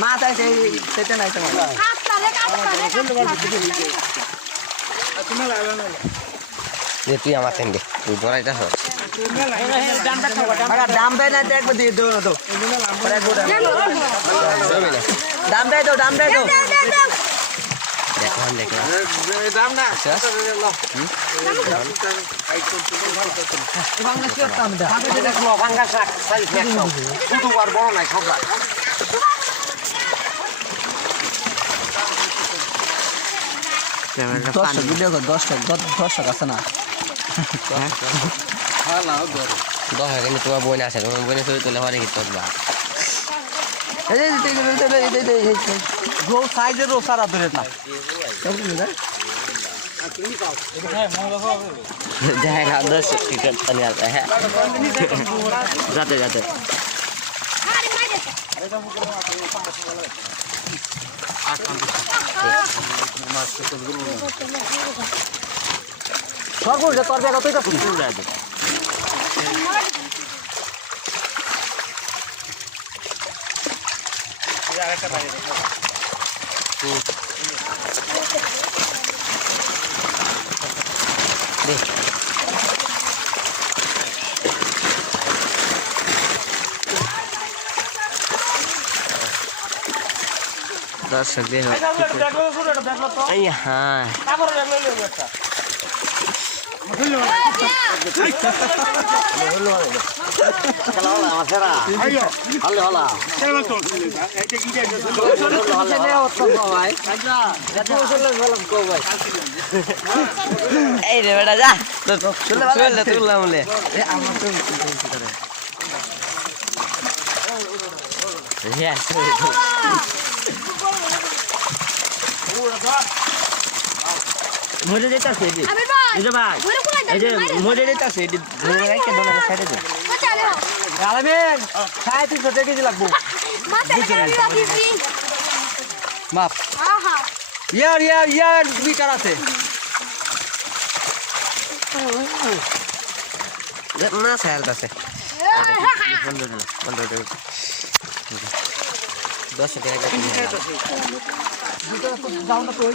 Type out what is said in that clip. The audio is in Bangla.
মাছ আছে সেটা নাই তোমার তুই আমার সঙ্গে তুই ধরাইটা হস দাম দেয় না দেখবে দিয়ে না দাম দেয় দাম দেয় দেখলাম দেখলাম দাম না। ভাঙ্গা শাক সাইজ একশো শুধু আর বড় নাই সব দর্শক ভিডিও দর্শক দর্শক আছে না? দশ হাজার কিন্তু তোমার বোন আছে তোমার বোনের ছবি তুলে হরে কিন্তু বা রো সাইজের রো সারা না। নিয়ে আসবে হ্যাঁ। যাতে যাতে। সর্বোচ্চ তোর জায়গা তুই তো দর্শক দেখো এই হ্যাঁ এই রে বেটা যা তুললে তুললাম বলে Yes. মরে যেতেছে এটি এই যে ভাই এই যে মরে যেতেছে এটি ধরে রাখতে দোকানের সাইডে দে আলামিন সাড়ে তিনশো টাকা কেজি লাগবো। মাপ। ইয়ার ইয়ার ইয়ার মিটার আছে। না স্যার আছে দশ টাকা যাও না তুই